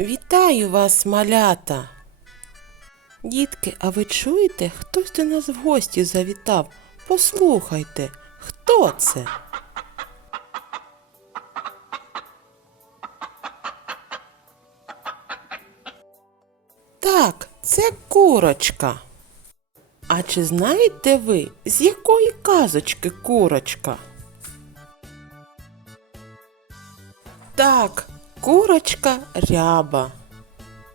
Вітаю вас, малята! Дітки, а ви чуєте, хтось до нас в гості завітав? Послухайте, хто це? Так, це курочка. А чи знаєте ви, з якої казочки курочка? Так, курочка ряба.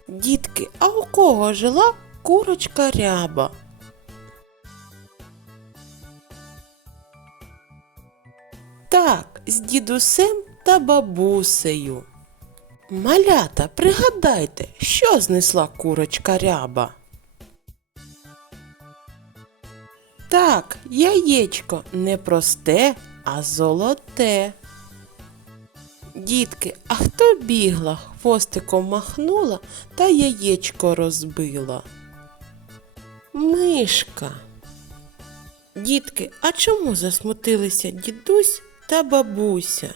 Дітки, а у кого жила курочка ряба? Так, з дідусем та бабусею. Малята, пригадайте, що знесла курочка ряба? Так, яєчко не просте, а золоте. Дітки, а хто бігла, хвостиком махнула та яєчко розбила? Мишка. Дітки, а чому засмутилися дідусь та бабуся?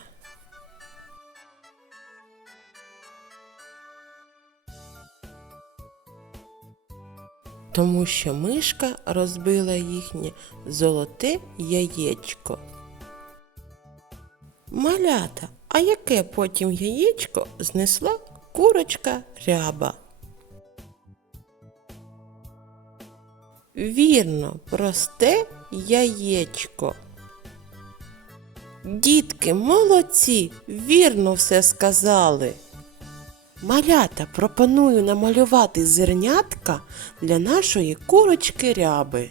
Тому що мишка розбила їхнє золоте яєчко. Малята, а яке потім яєчко знесла курочка ряба? Вірно, просте яєчко. Дітки, молодці, вірно все сказали. Малята пропоную намалювати зернятка для нашої курочки ряби.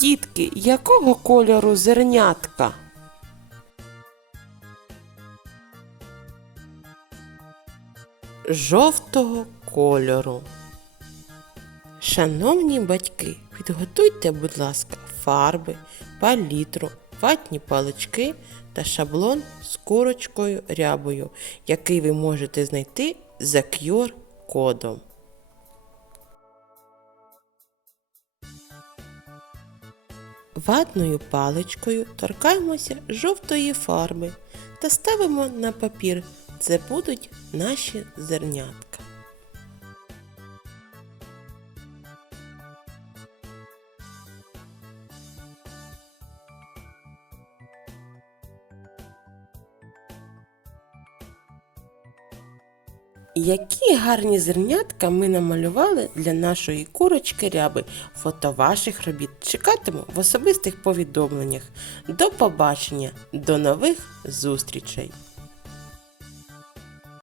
Дітки, якого кольору зернятка? Жовтого кольору. Шановні батьки, підготуйте, будь ласка, фарби, палітру, ватні палички та шаблон з курочкою рябою, який ви можете знайти за QR-кодом. Ватною паличкою торкаємося жовтої фарби та ставимо на папір. Це будуть наші зернятка. Які гарні зернятка ми намалювали для нашої курочки ряби. Фото ваших робіт чекатиму в особистих повідомленнях. До побачення, до нових зустрічей!